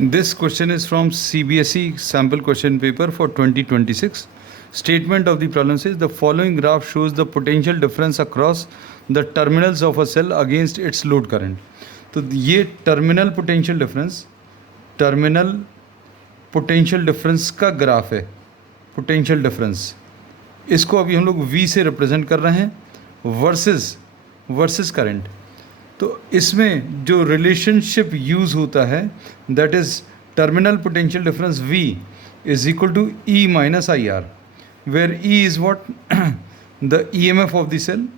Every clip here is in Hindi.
This question is from CBSE sample question paper for 2026. Statement of the problem says the following graph shows the potential difference across the terminals of a cell against its load current. तो ये टर्मिनल पोटेंशियल डिफरेंस का ग्राफ है. पोटेंशियल डिफरेंस इसको अभी हम लोग V से रिप्रेजेंट कर रहे हैं वर्सेस करंट. तो इसमें जो रिलेशनशिप यूज़ होता है that is terminal potential difference V is equal to E minus I R, where E is what the EMF of the cell.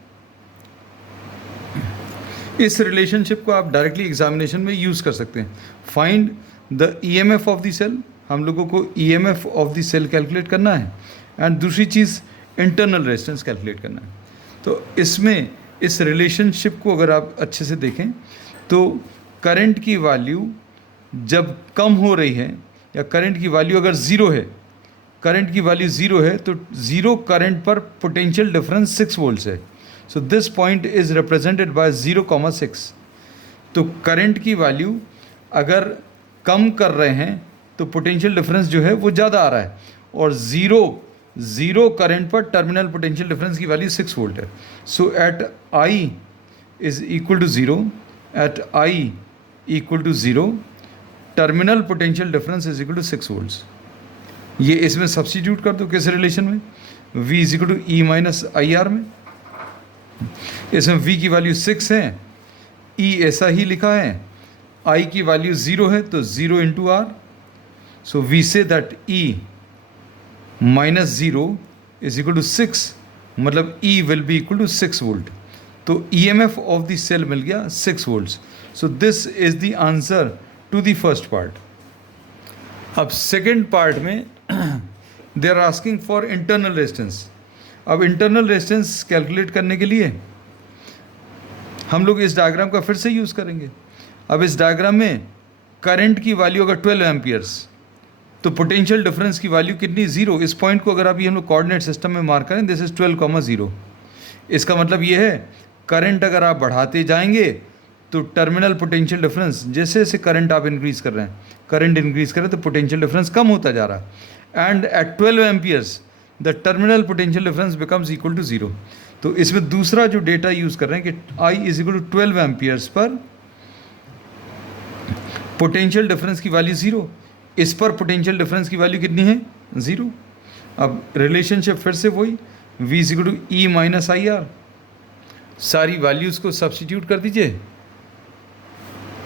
इस रिलेशनशिप को आप डायरेक्टली एग्जामिनेशन में यूज़ कर सकते हैं. Find the EMF of the cell, हम लोगों को EMF of the cell calculate करना है, एंड दूसरी चीज़ इंटरनल रेजिस्टेंस कैलकुलेट करना है. तो इसमें इस रिलेशनशिप को अगर आप अच्छे से देखें तो करंट की वैल्यू जब कम हो रही है या करंट की वैल्यू अगर ज़ीरो है तो ज़ीरो करंट पर पोटेंशियल डिफरेंस 6 वोल्ट्स है. So this point is represented by 0,6. तो करंट की वैल्यू अगर कम कर रहे हैं तो पोटेंशियल डिफरेंस जो है वो ज़्यादा आ रहा है, और ज़ीरो करंट पर टर्मिनल पोटेंशियल डिफरेंस की वैल्यू 6 वोल्ट है. So at I is equal to zero, terminal potential difference is equal to 6 volts. ये इसमें सब्स्टिट्यूट कर दो किस रिलेशन में, V is equal to E minus I R में. इसमें V की वैल्यू 6 है, E ऐसा ही लिखा है, I की वैल्यू 0 है तो 0 into R. So we say that E minus 0 is equal to 6, मतलब E will be equal to 6 volt. तो EMF ऑफ द सेल मिल गया 6 volts. So this is the answer to the first part. अब सेकेंड पार्ट में they are asking for internal resistance. अब इंटरनल रेजिस्टेंस कैलकुलेट करने के लिए हम लोग इस डायग्राम का फिर से यूज़ करेंगे. अब इस डायग्राम में करंट की वैल्यू अगर 12 एम्पियर्स तो पोटेंशियल डिफरेंस की वैल्यू कितनी, 0. इस पॉइंट को अगर अभी हम लोग कोऑर्डिनेट सिस्टम में मार्क करें, दिस इज 12,0. इसका मतलब ये है करंट अगर आप बढ़ाते जाएंगे तो टर्मिनल पोटेंशियल डिफरेंस, जैसे जैसे करंट आप इंक्रीज़ कर रहे हैं तो पोटेंशियल डिफरेंस कम होता जा रहा है. And at 12 amperes the terminal potential difference becomes equal to 0. तो इसमें दूसरा जो डेटा यूज़ कर रहे हैं कि I is equal to 12 amperes पर पोटेंशियल डिफरेंस की वैल्यू 0. इस पर पोटेंशियल डिफरेंस की वैल्यू कितनी है, 0. अब रिलेशनशिप फिर से वही, V is equal to E minus I R. सारी वैल्यूज़ को सब्स्टिट्यूट कर दीजिए.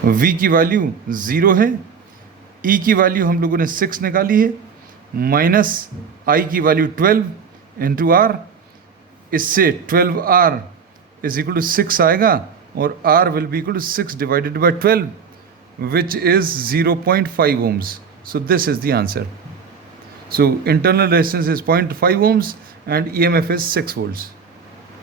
V की वैल्यू 0 है, E की वैल्यू हम लोगों ने 6 निकाली है, माइनस I की वैल्यू 12 इंटू R. इससे 12R इज इक्वल टू 6 आएगा, और R will be equal to 6 divided by 12 which is 0.5 ohms. So this is the answer. So internal resistance is 0.5 ohms and EMF is 6 volts.